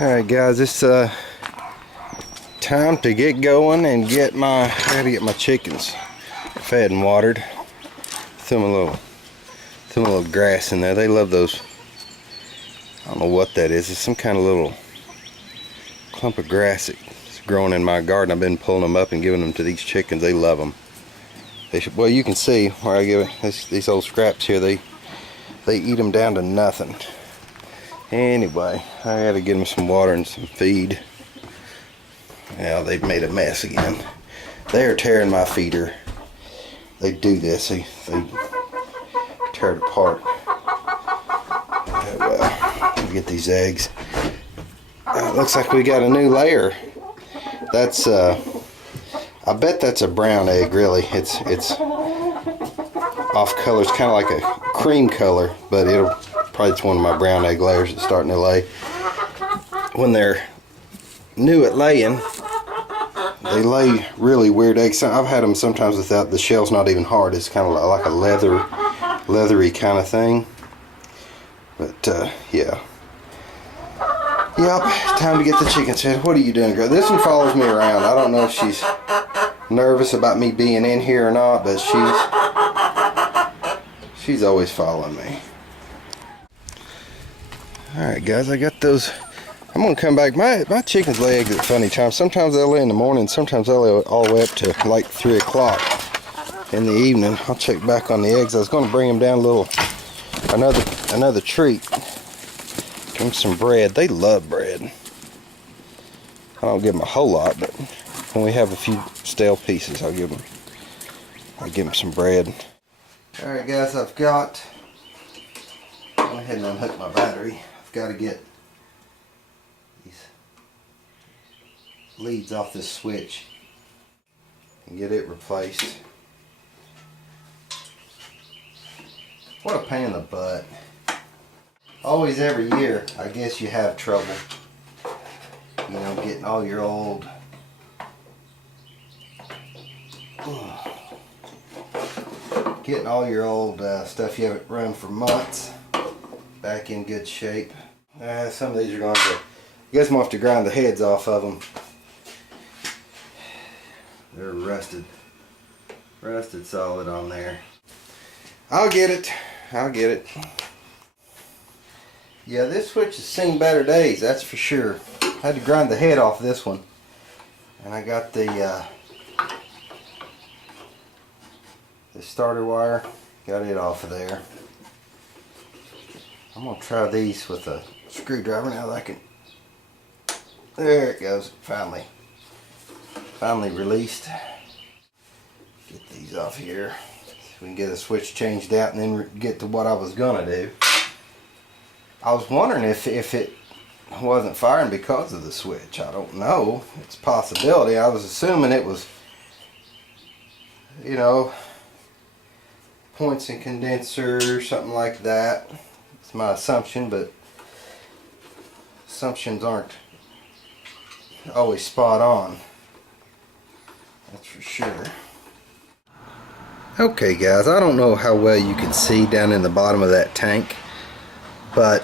Alright guys, it's time to get going and I gotta get my chickens fed and watered. Throw them a little grass in there. They love those. I don't know what that is. It's some kind of little clump of grass that's growing in my garden. I've been pulling them up and giving them to these chickens. They love them. Well, you can see where I give it, these old scraps here. They eat them down to nothing. Anyway, I gotta get them some water and some feed. Now they've made a mess again. They're tearing my feeder. They do this. They tear it apart. Well, get these eggs. Looks like we got a new layer. That's I bet that's a brown egg. Really, it's off color. It's kind of like a cream color, but probably it's one of my brown egg layers that's starting to lay. When they're new at laying, they lay really weird eggs. I've had them sometimes without the shell's not even hard. It's kind of like a leathery kind of thing. But yeah. Yep, time to get the chickens fed. What are you doing, girl? This one follows me around. I don't know if she's nervous about me being in here or not, but she's always following me. Alright guys, I got those. I'm going to come back. My chickens lay eggs at funny times. Sometimes they'll lay in the morning, sometimes they'll lay all the way up to like 3 o'clock in the evening. I'll check back on the eggs. I was going to bring them down a little, another treat. Give them some bread. They love bread. I don't give them a whole lot, but when we have a few stale pieces, I'll give them some bread. Alright guys, I've got, go ahead and unhook my battery. I've got to get these leads off this switch and get it replaced. What a pain in the butt. Always every year, I guess you have trouble, you know, getting all your old stuff you haven't run for months back in good shape. Some of these are going to, I guess I'm going to have to grind the heads off of them. They're rusted solid on there. I'll get it. Yeah, this switch has seen better days, that's for sure. I had to grind the head off this one. And I got the starter wire, got it off of there. I'm going to try these with a screwdriver now that I can. There it goes, finally released. Get these off here so we can get the switch changed out and then get to what I was going to do. I was wondering if it wasn't firing because of the switch. I don't know. It's a possibility. I was assuming it was, you know, points and condenser, something like that. It's my assumption, but assumptions aren't always spot on. That's for sure. Okay guys, I don't know how well you can see down in the bottom of that tank, but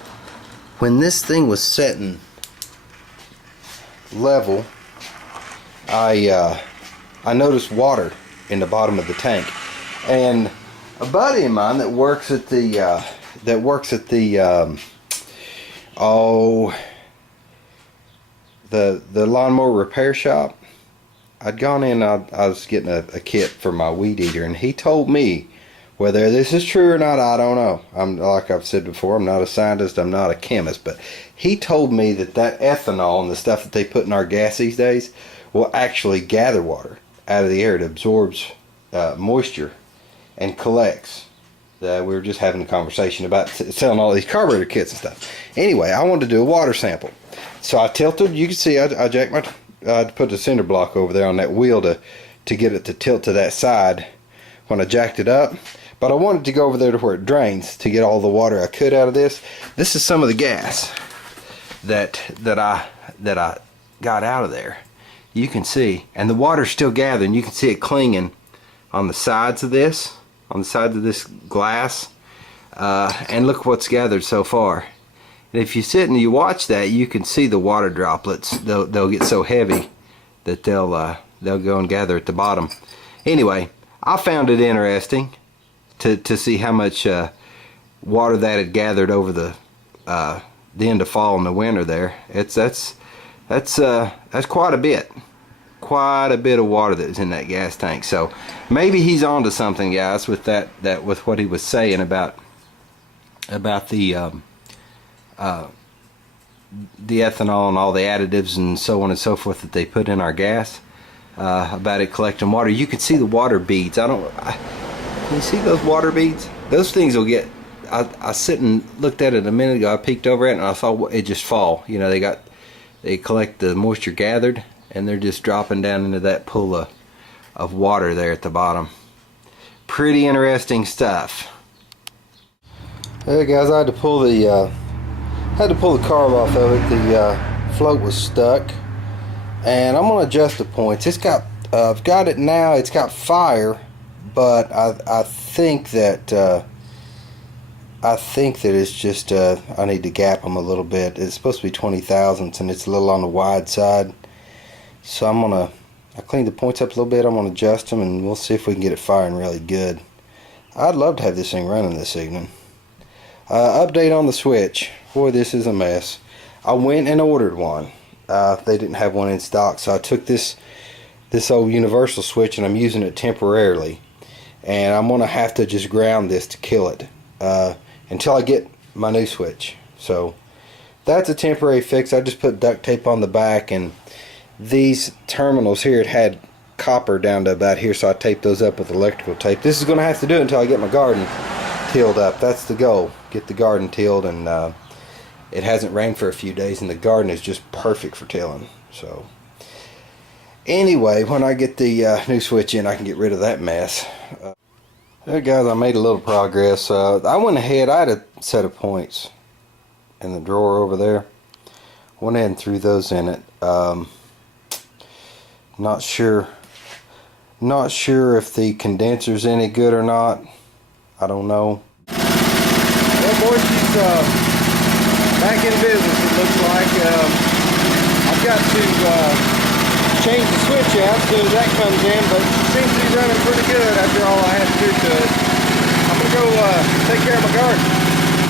when this thing was setting level, I noticed water in the bottom of the tank, and a buddy of mine that works at the the lawnmower repair shop. I'd gone in, I was getting a kit for my weed eater, and he told me, whether this is true or not, I don't know. Like I've said before, I'm not a scientist, I'm not a chemist, but he told me that ethanol and the stuff that they put in our gas these days will actually gather water out of the air. It absorbs moisture and collects. We were just having a conversation about selling all these carburetor kits and stuff. Anyway, I wanted to do a water sample. So I tilted, you can see I jacked I put the cinder block over there on that wheel to get it to tilt to that side when I jacked it up. But I wanted to go over there to where it drains to get all the water I could out of this. This is some of the gas that I got out of there. You can see, and the water's still gathering. You can see it clinging on the sides of this, glass. And look what's gathered so far. And if you sit and you watch that, you can see the water droplets. They'll get so heavy that they'll go and gather at the bottom. Anyway, I found it interesting to see how much water that had gathered over the end of fall and the winter there. That's quite a bit. Quite a bit of water that was in that gas tank. So maybe he's onto something, guys, with that with what he was saying about the ethanol and all the additives and so on and so forth that they put in our gas, about it collecting water. You can see the water beads. Can you see those water beads? Those things will get, I sit and looked at it a minute ago. I peeked over it and I saw it just fall. You know, they collect the moisture gathered and they're just dropping down into that pool of water there at the bottom. Pretty interesting stuff. Hey guys, I had to pull the carb off of it. The float was stuck, and I'm gonna adjust the points. It's got I've got it now. It's got fire, but I think that it's just I need to gap them a little bit. It's supposed to be 20 thousandths, and it's a little on the wide side. So I cleaned the points up a little bit. I'm gonna adjust them, and we'll see if we can get it firing really good. I'd love to have this thing running this evening. Update on the switch. Boy, this is a mess. I went and ordered one. They didn't have one in stock, so I took this old universal switch and I'm using it temporarily. And I'm gonna have to just ground this to kill it until I get my new switch. So that's a temporary fix. I just put duct tape on the back, and these terminals here, it had copper down to about here, so I taped those up with electrical tape. This is gonna have to do it until I get my garden tilled up. That's the goal. Get the garden tilled, and it hasn't rained for a few days, and the garden is just perfect for tilling. So anyway, when I get the new switch in, I can get rid of that mess. Hey guys, I made a little progress. I went ahead, I had a set of points in the drawer over there. Went ahead and threw those in it. Not sure if the condenser's any good or not. I don't know. Well, boys, she's back in business, it looks like. I've got to change the switch out as soon as that comes in, but it seems to be running pretty good after all I had to do to it. I'm going to go take care of my garden.